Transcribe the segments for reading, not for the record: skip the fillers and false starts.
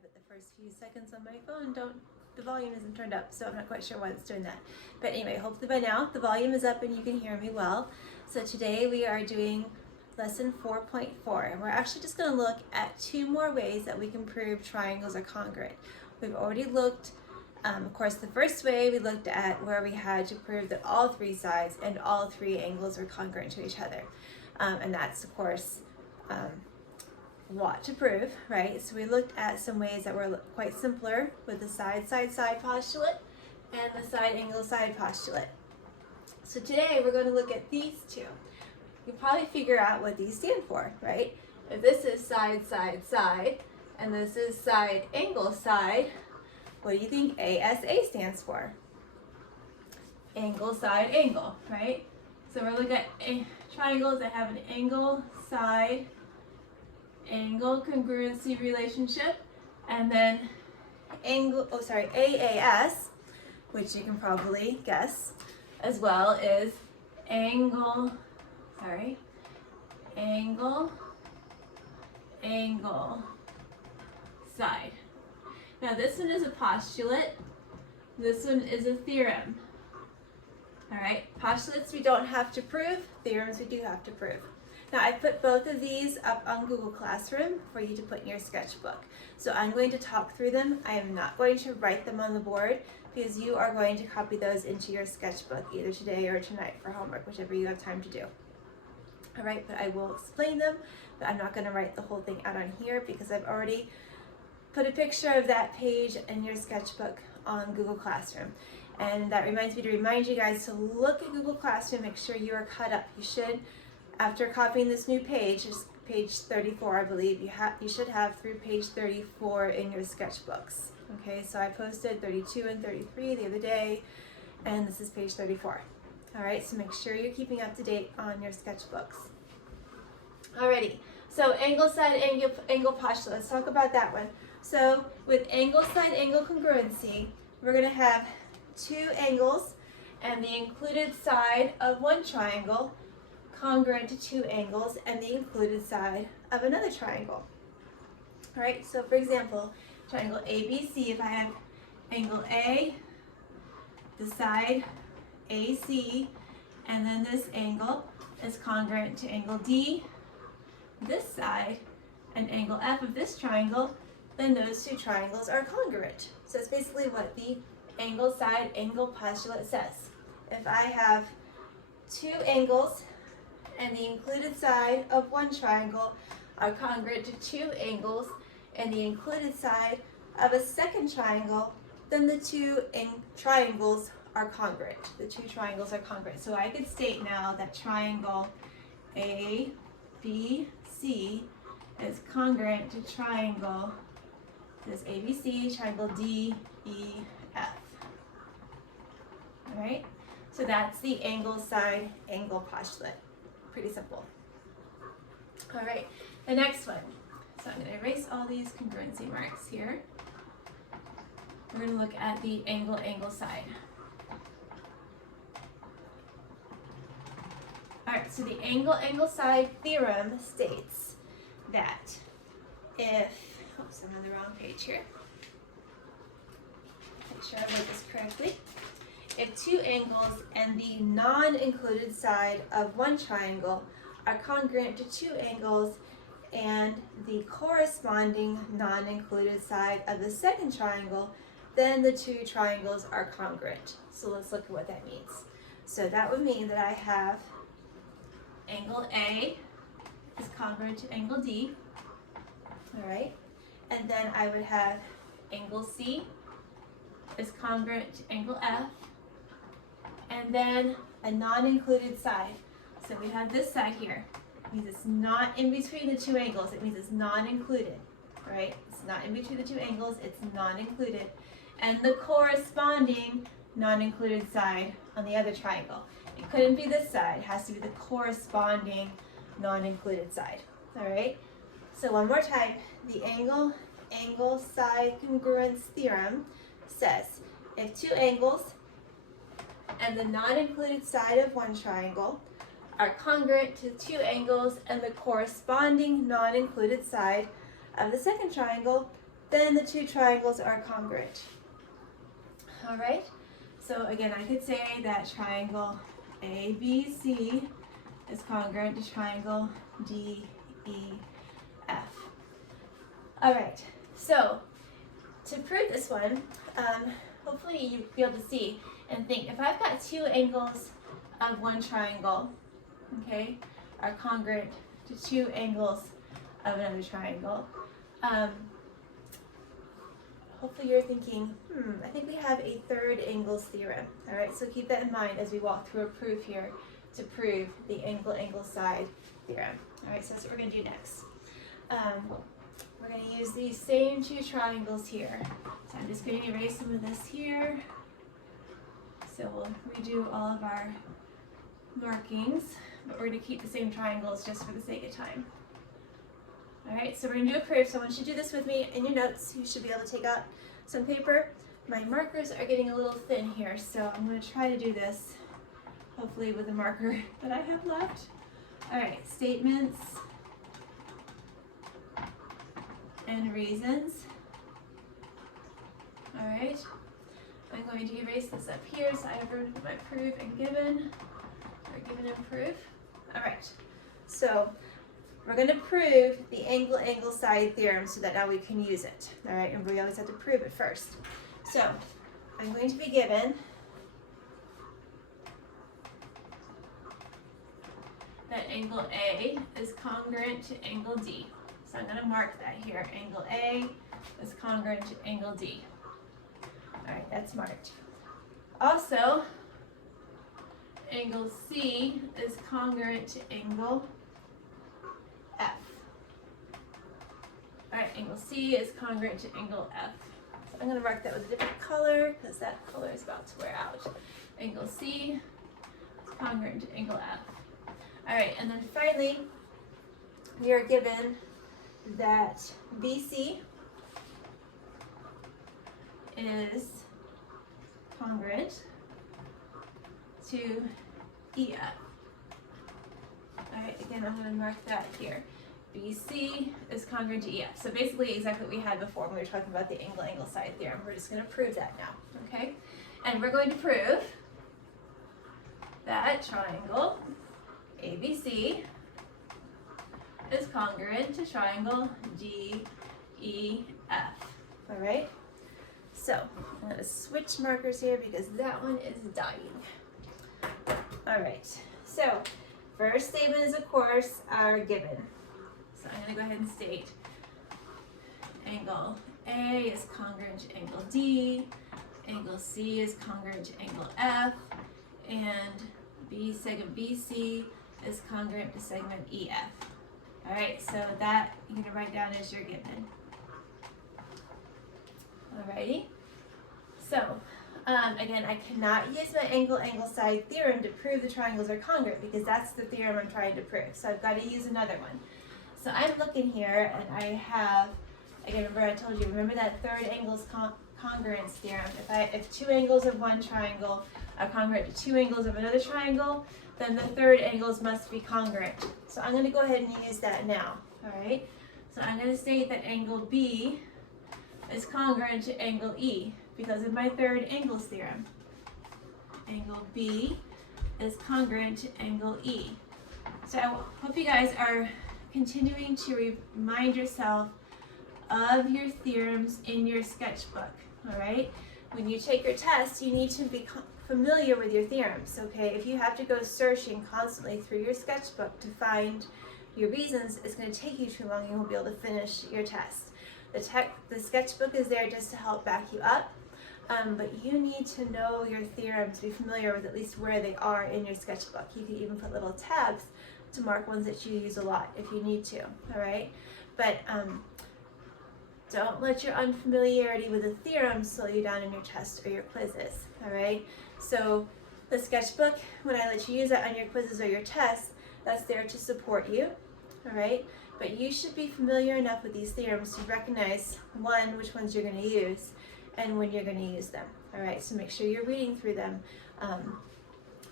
but the first few seconds on my phone the volume isn't turned up, so I'm not quite sure why it's doing that. But anyway, hopefully by now the volume is up and you can hear me well. So today we are doing lesson 4.4, and we're actually just going to look at two more ways that we can prove triangles are congruent. We've already looked, of course, the first way we looked at where we had to prove that all three sides and all three angles were congruent to each other. And that's, of course, what to prove, right? So we looked at some ways that were quite simpler with the side postulate and the side angle side postulate. So today we're going to look at these two. You probably figure out what these stand for, right? If this is side and this is side angle side, what do you think ASA stands for? Angle side angle, right? So we're looking at triangles that have an angle side angle congruency relationship, and then AAS, which you can probably guess as well, is angle side. Now this one is a postulate, this one is a theorem. All right, postulates we don't have to prove, theorems we do have to prove. Now I put both of these up on Google Classroom for you to put in your sketchbook. So I'm going to talk through them. I am not going to write them on the board because you are going to copy those into your sketchbook either today or tonight for homework, whichever you have time to do. All right, but I will explain them, but I'm not going to write the whole thing out on here because I've already put a picture of that page in your sketchbook on Google Classroom. And that reminds me to remind you guys to look at Google Classroom, make sure you are caught up. You should, after copying this new page, it's page 34 I believe, you should have through page 34 in your sketchbooks. Okay, so I posted 32 and 33 the other day, and this is page 34. All right, so make sure you're keeping up to date on your sketchbooks. Alrighty, so angle side angle postulate, let's talk about that one. So with angle side angle congruency, we're going to have two angles and the included side of one triangle congruent to two angles and the included side of another triangle. All right, so for example, triangle ABC, if I have angle A, the side AC, and then this angle is congruent to angle D, this side, and angle F of this triangle, then those two triangles are congruent. So it's basically what the angle side angle postulate says. If I have two angles and the included side of one triangle are congruent to two angles and the included side of a second triangle, then the two triangles are congruent. The two triangles are congruent. So I could state now that triangle ABC is congruent to triangle, this ABC, triangle DEF. All right, so that's the angle side angle postulate. Pretty simple. All right, the next one. So I'm going to erase all these congruency marks here. We're going to look at the angle side. All right, so the angle side theorem states that if, oops, I'm on the wrong page here. Make sure I wrote this correctly. If two angles and the non-included side of one triangle are congruent to two angles and the corresponding non-included side of the second triangle, then the two triangles are congruent. So let's look at what that means. So that would mean that I have angle A is congruent to angle D, all right? And then I would have angle C is congruent to angle F, and then a non-included side. So we have this side here. It means it's not in between the two angles. It means it's non-included, right? It's not in between the two angles, it's non-included. And the corresponding non-included side on the other triangle. It couldn't be this side, it has to be the corresponding non-included side, all right? So one more time, the angle side congruence theorem says if two angles and the non-included side of one triangle are congruent to two angles and the corresponding non-included side of the second triangle, then the two triangles are congruent. All right, so again, I could say that triangle ABC is congruent to triangle DEF. All right, so to prove this one, hopefully you'll be able to see and think, if I've got two angles of one triangle, okay, are congruent to two angles of another triangle, hopefully you're thinking, I think we have a third angles theorem. All right, so keep that in mind as we walk through a proof here to prove the angle side theorem. All right, so that's what we're going to do next. We're going to use these same two triangles here. So I'm just going to erase some of this here. So we'll redo all of our markings, but we're going to keep the same triangles just for the sake of time. All right, so we're going to do a proof. So I want you to do this with me in your notes. You should be able to take out some paper. My markers are getting a little thin here, so I'm going to try to do this, hopefully with the marker that I have left. All right, statements and reasons. All right, I'm going to erase this up here so I have room for my proof and given, or given and proof. All right, so we're going to prove the angle side theorem so that now we can use it. All right, and we always have to prove it first. So I'm going to be given that angle A is congruent to angle D. So I'm going to mark that here. Angle A is congruent to angle D. All right, that's marked. Also, angle C is congruent to angle F. All right, angle C is congruent to angle F. So I'm going to mark that with a different color because that color is about to wear out. Angle C is congruent to angle F. All right, and then finally, we are given that BC is congruent to EF. All right, again, I'm going to mark that here. BC is congruent to EF. So basically exactly what we had before when we were talking about the angle side theorem. We're just going to prove that now, okay? And we're going to prove that triangle ABC is congruent to triangle DEF. All right? So I'm going to switch markers here because that one is dying. All right, so first statement is, of course, our given. So I'm going to go ahead and state angle A is congruent to angle D, angle C is congruent to angle F, and segment BC is congruent to segment EF. All right, so that you're going to write down as your given. Alrighty, so again, I cannot use my angle side theorem to prove the triangles are congruent because that's the theorem I'm trying to prove. So I've got to use another one. So I'm looking here and I have, again, remember I told you, remember that third angles congruence theorem. If two angles of one triangle are congruent to two angles of another triangle, then the third angles must be congruent. So I'm going to go ahead and use that now. All right, so I'm going to state that angle B is congruent to angle E because of my third angles theorem. Angle B is congruent to angle E. So I hope you guys are continuing to remind yourself of your theorems in your sketchbook, all right? When you take your test, you need to be familiar with your theorems, okay? If you have to go searching constantly through your sketchbook to find your reasons, it's going to take you too long. You won't be able to finish your test. The sketchbook is there just to help back you up, but you need to know your theorems, be familiar with at least where they are in your sketchbook. You can even put little tabs to mark ones that you use a lot if you need to, all right? But don't let your unfamiliarity with the theorem slow you down in your test or your quizzes, all right? So the sketchbook, when I let you use that on your quizzes or your tests, that's there to support you, all right? But you should be familiar enough with these theorems to recognize, one, which ones you're going to use and when you're going to use them, all right? So make sure you're reading through them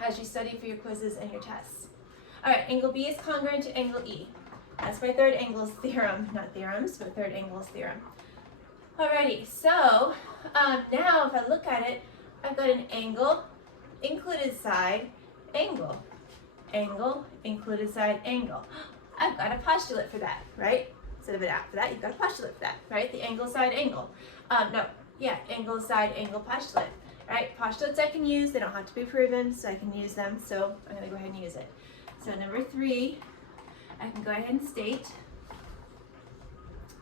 as you study for your quizzes and your tests. All right, angle B is congruent to angle E. That's my third angles theorem, not theorems, but third angles theorem. Alrighty, so now if I look at it, I've got an angle, included side, angle, angle, included side, angle. I've got a postulate for that, right? Instead of an app for that, you've got a postulate for that, right? The angle, side, angle. Angle, side, angle, postulate, right? Postulates I can use, they don't have to be proven, so I can use them, so I'm gonna go ahead and use it. So number 3, I can go ahead and state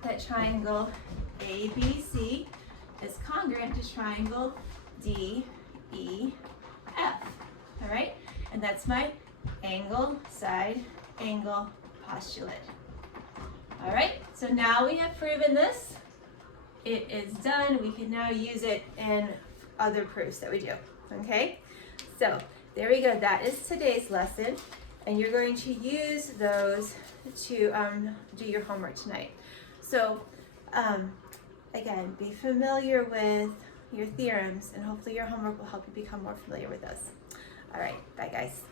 that triangle ABC is congruent to triangle DEF. All right, and that's my angle, side, angle postulate. All right, so now we have proven this. It is done. We can now use it in other proofs that we do. Okay, so there we go. That is today's lesson, and you're going to use those to do your homework tonight. So again, be familiar with your theorems, and hopefully your homework will help you become more familiar with those. All right, bye guys.